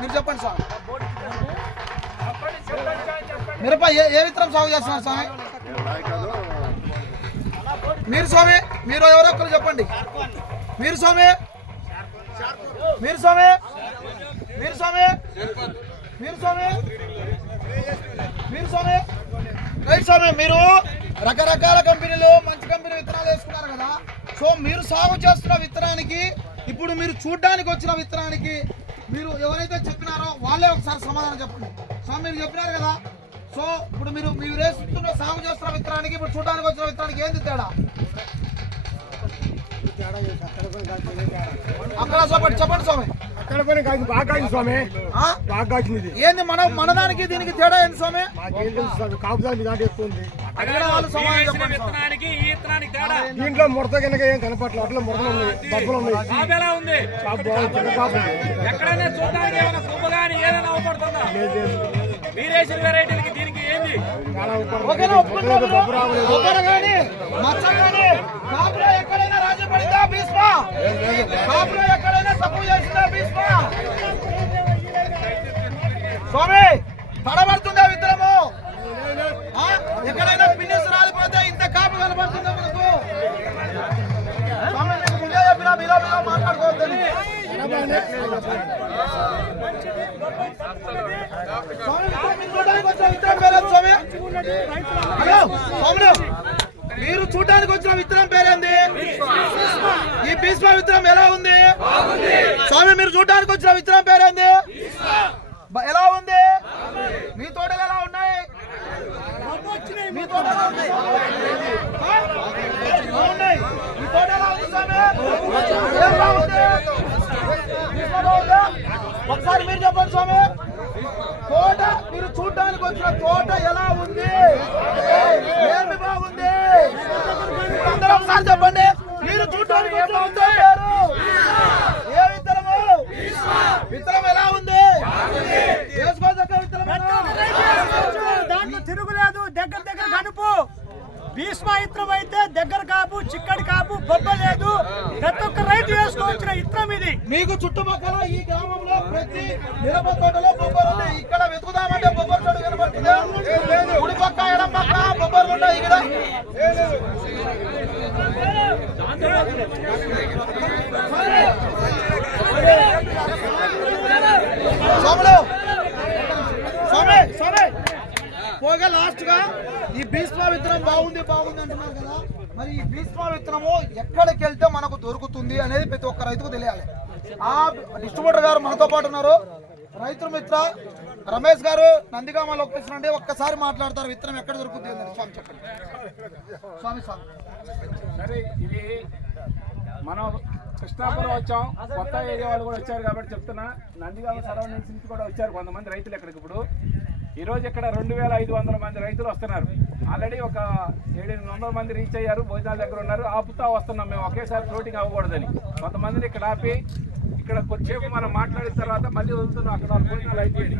మీరు చెప్పండి స్వామి. మిరప ఏ విత్తనం సాగు చేస్తున్నారు స్వామి? మీరు స్వామి, మీరు ఎవరో ఒక్కరు చెప్పండి. మీరు స్వామి, మీరు స్వామి, మీరు స్వామి, మీరు స్వామి, మీరు స్వామి, రైట్ స్వామి. మీరు రకరకాల కంపెనీలు మంచి కంపెనీ విత్తనాలు వేసుకున్నారు కదా. సో మీరు సాగు చేస్తున్న విత్తనానికి, ఇప్పుడు మీరు చూడ్డానికి వచ్చిన విత్తనానికి మీరు ఎవరైతే చెప్పినారో వాళ్ళే ఒకసారి సమాధానం చెప్పండి. స్వామి మీరు చెప్పినారు కదా. సో ఇప్పుడు మీరు వేస్తున్న సాగు చేస్తున్న విత్తనానికి ఇప్పుడు చూడడానికి వచ్చిన విత్తనానికి ఏంది తేడా? అక్కడ చెప్పండి స్వామి. అక్కడ పని కాదు, బాగా కాదు స్వామి, బాగా కాదు. ఏంది మనదానికి దీనికి తేడా ఏంది స్వామి? కాపుదానికి దాంట్లో ఎక్కువ ఉంది. దీంట్లో ముడత కనుక ఏం కనపట్లేదు. అట్లా ముడతలు ఉన్నాయి, బొబ్బలు ఉన్నాయి. ఎక్కడైనా చూడడానికి ఏమైనా కొమ్మ కానీ ఏదైనా అవపడుతుందా? వీరేసిన వెరైటీలకి దీనికి ఏంది? ఎక్కడైనా రాజీ పడిందా భీష్మా? ఎక్కడైనా తప్పు చేసిందా భీష్మా? స్వామి తడబడుతుందా విత్తనము? ఎక్కడైనా పిన్నిస్ రాలిపోతే ఇంత కాపు కనబడుతుందా మనకు? స్వామి మీకు ముందే చెప్పినా మీలో మాట్లాడుకోవద్దని. మీరు చూడడానికి వచ్చిన విత్తనం పేరేంది? ఈ భీష్మ విత్తనం ఎలా ఉంది స్వామి? మీరు చూడడానికి వచ్చిన విత్తనం పేరేంది? ఎలా ఉంది? మీ తోటలు ఎలా ఉన్నాయి? మీ తోట ఉన్నాయి. మీ తోట ఎలా ఉంది స్వామి? ఎలా ఉంది? ఒకసారి మీరు చెప్పండి స్వామి. తోట మీరు చూడడానికి వచ్చిన తోట ఎలా ఉంది? ఏమి బాగుంది? అందరూ ఒకసారి చెప్పండి. మీరు చూడడానికి వచ్చిన విత్తనం పేరు ఏ విత్తనము? విత్తనం ఎలా ఉంది? వేసుకోదగ్గ విత్తనం దాంట్లో తిరుగులేదు. దగ్గర దగ్గర కడుపు. భీష్మ ఇత్రం అయితే దగ్గర కాపు, చిక్కడి కాపు, బొబ్బ లేదు. ప్రతి ఒక్క రైతు వేసుకోవచ్చిన ఇత్రం ఇది. మీకు చుట్టుపక్కల ఈ గ్రామంలో ప్రతి మిరప తోటలో బొబ్బరు ఉంటాయి. ఇక్కడ వెతుకుదామంటే బొబ్బరు తోట కనబడుతుందా? కుడి పక్క ఎడం పక్క బొబ్బరు ఉంటాయి. ఇక్కడ పోగా లాస్ట్ గా ఈ భీష్మ విత్తనం బాగుంది అంటున్నారు కదా. మరి ఈ భీష్మ విత్తనము ఎక్కడికి వెళ్తే మనకు దొరుకుతుంది అనేది ప్రతి ఒక్క రైతుకు తెలియాలి. ఆ డిస్ట్రిబ్యూటర్ గారు మనతో పాటు ఉన్నారు. రైతు మిత్ర రమేష్ గారు నందిగామ లొకేషన్ అండి. ఒక్కసారి మాట్లాడతారు విత్తనం ఎక్కడ దొరుకుతుంది అని. స్వామి చెప్పండి. స్వామి సరే, ఇది మనం కృష్ణాపురం వచ్చాం, కొత్త ఏరియా వాళ్ళు కూడా వచ్చారు కాబట్టి చెప్తున్నా. నందిగామ సరౌండింగ్స్ నుంచి కూడా వచ్చారు కొంతమంది రైతులు ఇక్కడికి. ఇప్పుడు ఈరోజు ఇక్కడ 2500 మంది రైతులు వస్తున్నారు. ఆల్రెడీ ఒక 700 మంది రీచ్ అయ్యారు, భోజనాల దగ్గర ఉన్నారు. ఆపుతా వస్తున్నాం మేము, ఒకేసారి ఫ్లోటింగ్ అవ్వకూడదని. కొంతమందిని ఇక్కడ ఆపి ఇక్కడ కొద్దిసేపు మనం మాట్లాడిన తర్వాత మళ్ళీ వదులుతున్నాం అక్కడ భోజనాలు అయిపోయాయి.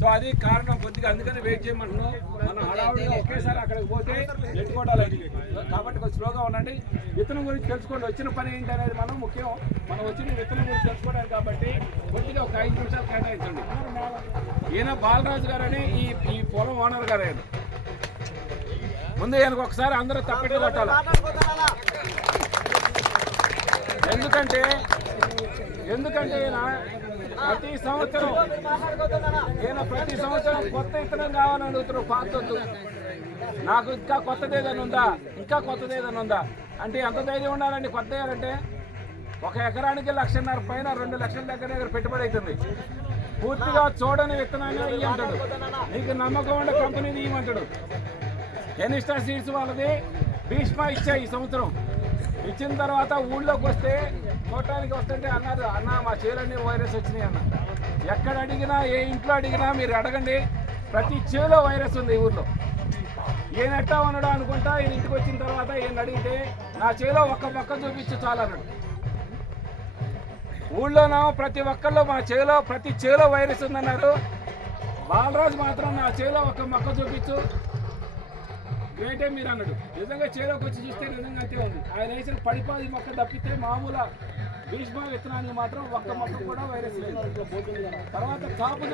సో అది కారణం కొద్దిగా, అందుకని వెయిట్ చేయమంటున్నాం. మనం హడావుడిగా ఒకేసారి అక్కడికి పోతే నెట్టుకోవడాలు అయింది కాబట్టి కొంచెం స్లోగా ఉండండి. విత్తనం గురించి తెలుసుకోండి. వచ్చిన పని ఏంటి అనేది మనం ముఖ్యం. మనం వచ్చిన విత్తనం గురించి తెలుసుకోవడానికి కాబట్టి కొద్దిగా ఒక 5 నిమిషాలు కేటాయించండి. ఈయన బాలరాజు గారు అని ఈ పొలం ఓనర్ గారు. ఆయన ముందు ఈయనకు ఒకసారి అందరూ తప్పెట్టి కొట్టాలి. ఎందుకంటే ఈయన ప్రతి సంవత్సరం కొత్త విత్తనం కావాలని అడుగుతారు. పాతొద్దు, నాకు ఇంకా కొత్తది ఏదైనా ఉందా అంటే ఎంత ధైర్యం ఉండాలండి? కొత్త వేయాలంటే 1 ఎకరానికి 1,50,000 పైన 2 లక్షల దగ్గర పెట్టుబడి అవుతుంది. పూర్తిగా చూడని విత్తనాన్ని ఇవ్వమంటాడు. నీకు నమ్మకం ఉండే కంపెనీని ఇవ్వమంటాడు. ఎనిస్టా సీడ్స్ వాళ్ళది భీష్మ ఇచ్చాయి ఈ సంవత్సరం. ఇచ్చిన తర్వాత ఊళ్ళోకి వస్తే చూడటానికి వస్తుంటే అన్నారు, అన్న మా చేలన్నీ వైరస్ వచ్చినాయి అన్న. ఎక్కడ అడిగినా, ఏ ఇంట్లో అడిగినా మీరు అడగండి, ప్రతి చేలో వైరస్ ఉంది ఈ ఊర్లో. ఈయన ఎట్టా ఉన్నాడు అనుకుంటా. ఈయన ఇంటికి వచ్చిన తర్వాత ఈయన అడిగితే నా చేలో ఒక్క పక్క చూపించు చాలన్నాడు. ఊళ్ళోనో ప్రతి ఒక్కళ్ళు మా చేలో ప్రతి చేలో వైరస్ ఉందన్నారు. బాలరాజు మాత్రం నా చేలో ఒక్క మొక్క చూపించు, గ్రేటే మీరు అన్నాడు. నిజంగా చేలోకి వచ్చి చూస్తే నిజంగా అంతే ఉంది. ఆయన వేసిన పడిపాది మొక్క తప్పితే మామూలు భీష్మ విత్తనానికి మాత్రం ఒక్క మొక్క కూడా వైరస్ లేదు. తర్వాత కాపు